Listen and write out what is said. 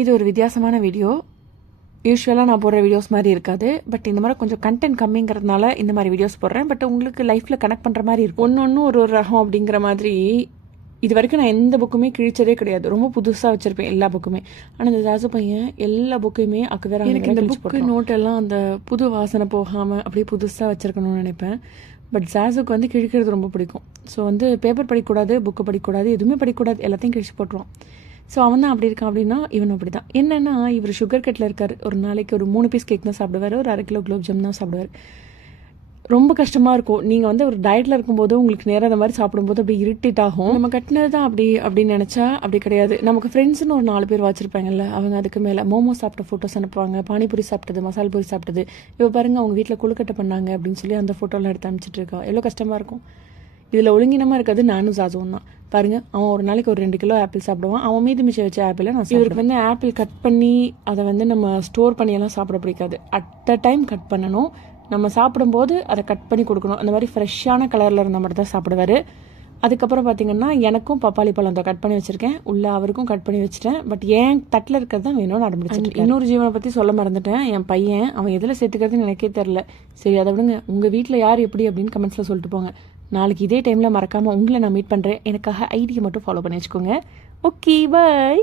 இது ஒரு வித்தியாசமான வீடியோ. யூஸ்வலாக நான் போடுற வீடியோஸ் மாதிரி இருக்காது. பட் இந்த மாதிரி கொஞ்சம் கண்டென்ட் கம்மிங்கிறதுனால இந்த மாதிரி வீடியோஸ் போடுறேன். பட் உங்களுக்கு லைஃப்பில் கனெக்ட் பண்ணுற மாதிரி இருக்கும். ஒன்று ஒரு ரகம் அப்படிங்கிற மாதிரி இது வரைக்கும் நான் எந்த புக்குமே கிழிச்சதே கிடையாது. ரொம்ப புதுசாக வச்சுருப்பேன் எல்லா புக்குமே. ஆனால் இந்த ஜாசு பையன் எல்லா புக்கையுமே வேற எனக்கு இந்த புக்கு நோட்டெல்லாம் அந்த புது வாசனை போகாமல் அப்படியே புதுசாக வச்சுருக்கணும்னு நினைப்பேன். பட் ஜாஸுக்கு வந்து கிழிக்கிறது ரொம்ப பிடிக்கும். ஸோ வந்து பேப்பர் படிக்கக்கூடாது, புக்கு படிக்கக்கூடாது, எதுவுமே படிக்கக்கூடாது, எல்லாத்தையும் கிழிச்சு போட்டுருவான். ஸோ அவன் தான் அப்படி இருக்கான் அப்படின்னா இவன் அப்படி தான். என்னென்னா இவர் சுகர் கட்டில் இருக்கார். ஒரு நாளைக்கு ஒரு 3 பீஸ் கேக் தான் சாப்பிடுவார், ஒரு 1/2 கிலோ குலோப் ஜாம் தான் சாப்பிடுவார். ரொம்ப கஷ்டமாக இருக்கும். நீங்கள் வந்து ஒரு டயட்டில் இருக்கும்போது உங்களுக்கு நேரம் அந்த மாதிரி சாப்பிடும்போது அப்படி இரிட்டேட் ஆகும். நம்ம கட்டினது தான் அப்படின்னு நினச்சா அப்படி கிடையாது. நமக்கு ஃப்ரெண்ட்ஸ்னு ஒரு 4 பேர் வச்சுருப்பாங்கல்ல, அவங்க அதுக்கு மேலே மோமோ சாப்பிட்ட ஃபோட்டோஸ் அனுப்புவாங்க, பானிபூரி சாப்பிட்டது, மசால் பூரி சாப்பிட்டது. இப்போ பாருங்கள் அவங்க வீட்டில் கொழுக்கட்டை பண்ணாங்க அப்படின்னு சொல்லி அந்த ஃபோட்டோலாம் எடுத்து அனுப்பிச்சிட்டு இருக்கா. எவ்வளோ கஷ்டமாக இருக்கும். இதில் ஒழுங்கினமாக இருக்காது நானும் ஜாசுவும் தான். பாருங்கள், அவன் ஒரு நாளைக்கு ஒரு 2 கிலோ ஆப்பிள் சாப்பிடுவான். அவன் மீது மிச்சம் வச்ச ஆப்பிளை நான் இவருக்கு வந்து ஆப்பிள் கட் பண்ணி அதை வந்து நம்ம ஸ்டோர் பண்ணியெல்லாம் சாப்பிட பிடிக்காது. அட் அ டைம் கட் பண்ணணும். நம்ம சாப்பிடும்போது அதை கட் பண்ணி கொடுக்கணும். அந்த மாதிரி ஃப்ரெஷ்ஷான கலரில் இருந்த மட்டும் தான் சாப்பிடுவார். அதுக்கப்புறம் பார்த்தீங்கன்னா எனக்கும் பப்பாளி பழம் தான் கட் பண்ணி வச்சுருக்கேன். உள்ள அவருக்கும் கட் பண்ணி வச்சுட்டேன். பட் ஏன் தட்டில் இருக்கிறது தான் வேணும்னு அடம்பிடிச்சிட்டு. இன்னொரு ஜீவனை பற்றி சொல்ல மறந்துட்டேன். என் பையன் அவன் எதில் சேர்த்துக்கிறதுன்னு எனக்கே தெரில. சரி, அதை விடுங்க. உங்கள் வீட்டில் யார் எப்படி அப்படின்னு கமெண்ட்ஸில் சொல்லிட்டு போங்க. நாளைக்கு இதே டைமில் மறக்காமல் உங்களை நான் மீட் பண்ணுறேன். எனக்காக ஐடியை மட்டும் ஃபாலோ பண்ணி வச்சுக்கோங்க. ஓகே, பாய்.